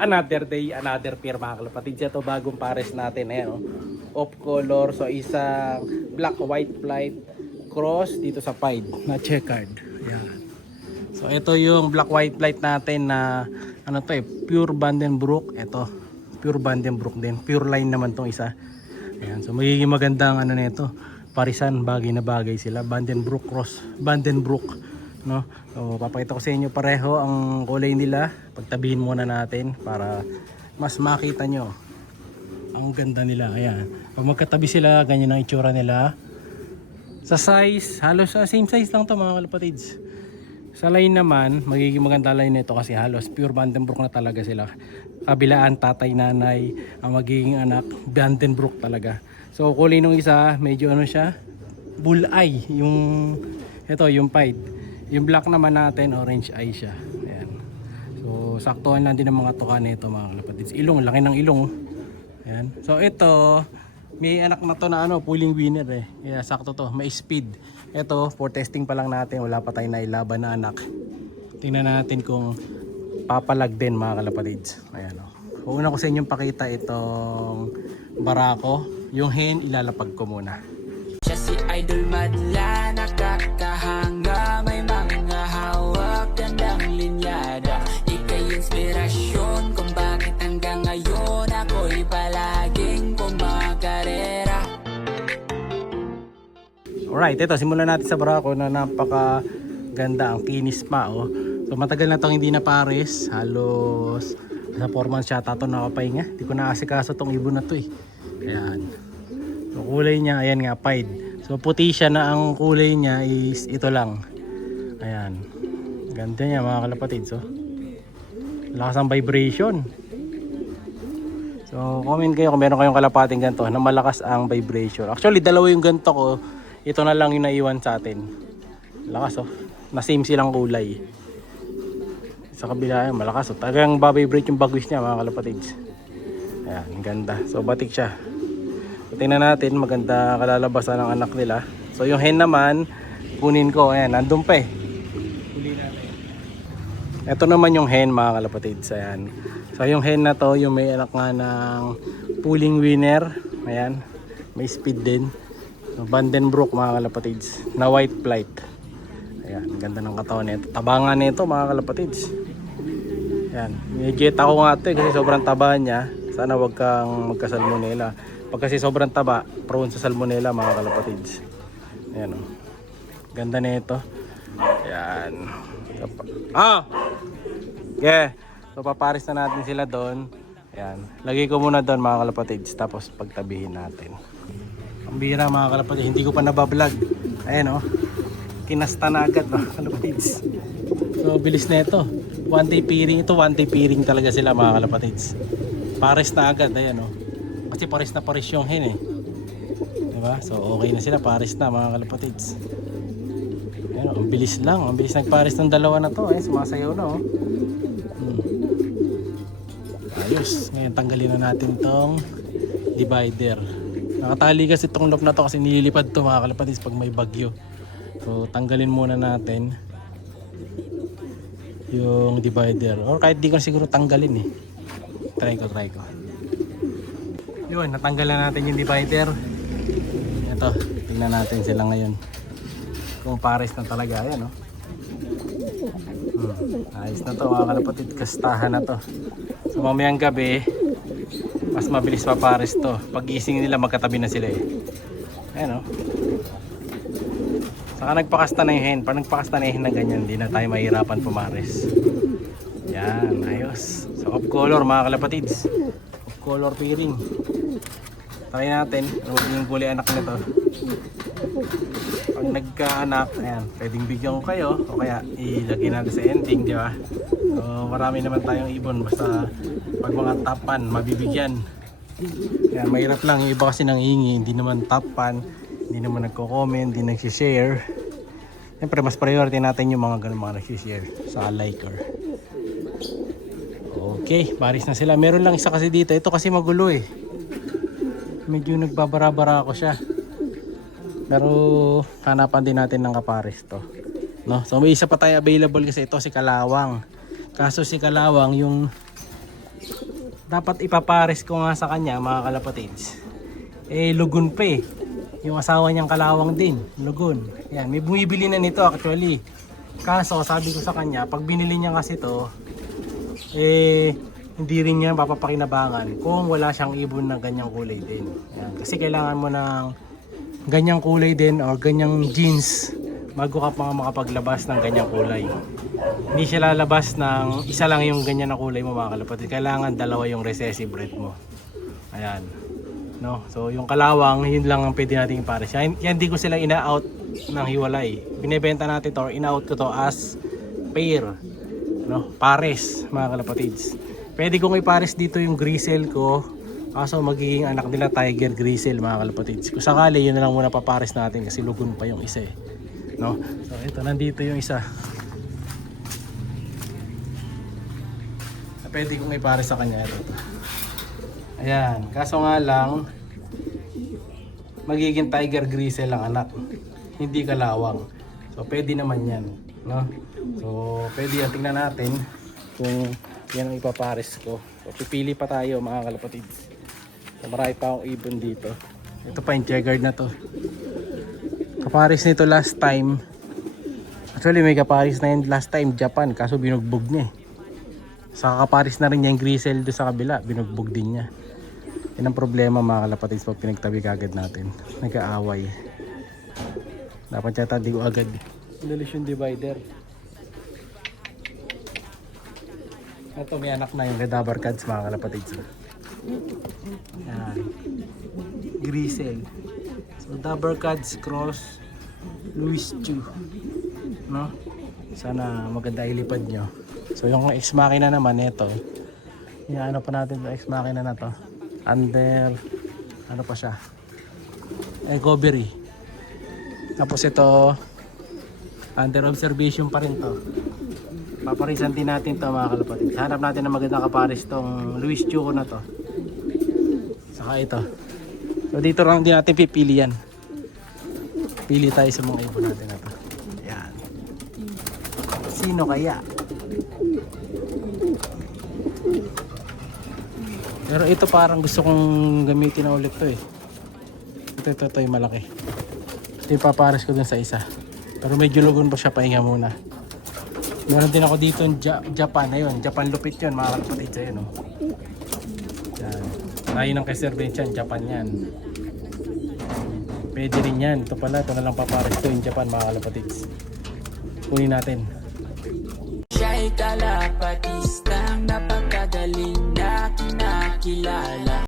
Another day, another pair mga kalapatids. Ito bagong pares natin. Ayan, oh. Off color. So isang black white flight cross dito sa pied na checkered. Ayan. So ito yung black white flight natin na ano to pure Vandenbroek. Ito pure Vandenbroek din. Pure line naman tong isa. Ayan. So magiging magandang ano nito. Parisan, bagay na bagay sila. Vandenbroek cross, Vandenbroek, no? So papakita ko sa inyo pareho ang kulay nila. Pagtabihin muna natin para mas makita nyo ang ganda nila. Ayan. Pag magkatabi sila, ganyan ang itsura nila. Sa size, halos same size lang to mga kalapatids. Sa line naman, magiging maganda line nito kasi halos pure Vandenbroek na talaga sila. Kabilaan, tatay, nanay, ang magiging anak, Vandenbroek talaga. So kulay nung isa, medyo ano siya, bull eye, yung ito, yung pied. Yung black naman natin, orange eye siya. Ayan. So saktuhan lang din ang mga tuka nito mga kalapatids. Ilong, laki ng ilong. Ayan. So ito, may anak na to na ano, pulling winner eh. Kaya sakto to, may speed. Ito, for testing pa lang natin, wala pa tayong nailaban na anak. Tingnan natin kung papalag din mga kalapatids. Ayan o. Una ko sa inyong pakita itong barako. Yung hen, ilalapag ko muna. Siya si Idol Madla, nakakahanga, may mga hawak, gandang linyada. Ika'y inspirasyon kung bakit hanggang ngayon ako'y palaging kumakarera. Alright, ito simulan natin sa barako na napaka ganda, ang kinis pa oh. So matagal na itong hindi na pares, halos sa 4 months yata ito nakapahinga. Hindi ko naasikaso itong ibon na to eh. Ayan. So kulay niya, ayan nga, pied. So puti siya na ang kulay niya is ito lang. Ayan. Ganda niya mga kalapatid. So lakas ang vibration. So comment kayo kung meron kayong kalapating ganito na malakas ang vibration. Actually dalawa yung ganito ko. Ito na lang yung naiwan sa atin. Lakas oh. Na same silang kulay. Sa kabila ay malakas oh. Tagang babibrate yung bagwis niya mga kalapatids. Ayan, ganda. So batik siya. So, tingnan natin, maganda kalalabasan ng anak nila. So yung hen naman, kunin ko. Ayan, nandun pa eh. Huli natin. Ito naman yung hen mga kalapatids. Ayan. So yung hen na to, yung may anak nga ng pulling winner. Ayan, may speed din. So, Vandenbroek mga kalapatids na white flight. Ayan, ganda ng katawan nito. Tabangan nito mga kalapatids. Ayan, i-jet ako nga ito eh, kasi sobrang taba niya. Sana wag kang magka-salmonella. Pag kasi sobrang taba, prone sa salmonella mga kalapatids. Ayan o. Ganda nito. Ayan. Yeah. So paparis na natin sila doon. Ayan. Lagay ko muna doon mga kalapatids. Tapos pagtabihin natin. Ang bira mga kalapatids. Hindi ko pa nabablog. Ayan o. Kinasta na agad mga kalapatids. So bilis na ito. One day pairing. Ito one day pairing talaga sila mga kalapatids. Pares na agad. Ayan o. Kasi pares na pares yung hen eh. Diba? So okay na sila. Pares na mga kalapatids. Ayan o. Ang bilis lang. Ang bilis nagpares ng dalawa na to. Ayan, sumasayaw na o. Ayos. Ngayon tanggalin na natin tong divider. Nakatali kasi itong lock na to kasi nililipad to mga kalapatids pag may bagyo. So tanggalin muna natin yung divider. Or kahit di ko siguro tanggalin eh. Try ko. Yun, natanggal na natin yung divider. Ito, tingnan natin sila ngayon. Kung pares na talaga. Ayan o. Ayos na to mga kalapatid. Kastahan na to. So mamayang gabi, mas mabilis pa pares to. Pag gising nila magkatabi na sila eh. Ayan o. Saka nagpakasta na yung hen. Pag nagpakasta na yung hen na ganyan, hindi na tayo mahirapan pumares. Yan, ayos. So off color mga kalapatids. Off color pairing. Try natin. Ano yung kulay anak nito. Pag nagkaanak, ayan, pwedeng bigyan ko kayo. O kaya ilagay natin sa ending, di ba? So marami naman tayong ibon. Basta pag mga top 1, mabibigyan. Yan, mahirap lang. Yung iba kasi nanghihingi, hindi naman top 1. Hindi naman nagko-comment, hindi nagsishare. Siyempre mas priority natin yung mga ganun mga nagsishare sa liker. Okay, paris na sila. Meron lang isa kasi dito. Ito kasi magulo eh. Medyo nagbabara-bara ako siya. Pero hanapan din natin ng kapares to. No? So may isa pa tayo available kasi ito si Kalawang. Kaso si Kalawang yung dapat ipapares ko nga sa kanya mga kalapatids. Eh lugon pa eh. Yung asawa niyang kalawang din, lugon. Yan, may bumibili na nito actually. Kaso sabi ko sa kanya, pag binili niya kasi to, eh hindi rin niya papapakinabangan kung wala siyang ibon na ganyang kulay din. Yan, kasi kailangan mo ng ganyang kulay din or ganyang jeans bago ka pa makapaglabas ng ganyang kulay. Hindi siya lalabas ng isa lang yung ganyan na kulay mo mga kalapatid. Kailangan dalawa yung recessive red mo. Ayan. No? So yung kalawang, yun lang ang pwede nating ipares. Yan hindi ko sila ina-out ng hiwalay. Binebenta natin to or ina-out ko to as pair. No? Pares mga kalapatids. Pwede kong ipares dito yung grisel ko. Kaso magiging anak nila tiger grisel mga kalapatids. Kung sakali yun na lang muna papares natin kasi lugon pa yung isa eh. No? So ito, nandito yung isa. Pwede kong ipares sa kanya ito. Ayan, kaso nga lang magiging tiger grisel ang anak, hindi kalawang. So pwede naman yan, no? So pwede yan, tingnan natin kung yan ang ipapares ko. So pipili pa tayo mga kalapatids. So marami pa akong ibon dito. Ito pa yung checkered na to. Kapares nito last time. Actually may kapares na yun last time, Japan, kaso binugbog niya eh. Sa kapares na rin niya yung grisel doon sa kabila, binugbog din niya. Yan ang problema mga kalapatids pag pinagtabi kagad natin. Nagkaaway. Dapat yata di ko agad. Illusion divider. Ito may anak na yung Cadaver Cats mga kalapatids. Yan. Grisel. So Cadaver Cats cross Louis Chu. No? Sana maganda ilipad nyo. So yung ex machina naman ito. Inaano pa natin yung ex machina na to. Under ano pa siya? Recovery. Tapos ito under observation pa rin to. Paparisan din natin to mga kalapatid. Hanap natin ng magandang kapares tong Louis Chu na to. Saka ito. So dito lang din natin pipili yan. Pili tayo sa mga ibon natin na to. Ayan. Sino kaya? Pero ito parang gusto kong gamitin na ulit to eh. Ito yung malaki. Ito yung papares ko dun sa isa. Pero medyo lugon pa siya, pahinga muna. Meron din ako dito yung Japan. Ayun, Japan lupit yun mga kalapatids. Ayun oh. Yan. Tayo ng Keserbench yan, Japan yan. Pwede rin yan. Ito pala, ito na lang papares ko yung Japan mga kalapatids. Kunin natin. Siya'y kalapatistang napakagaling na kinakilala.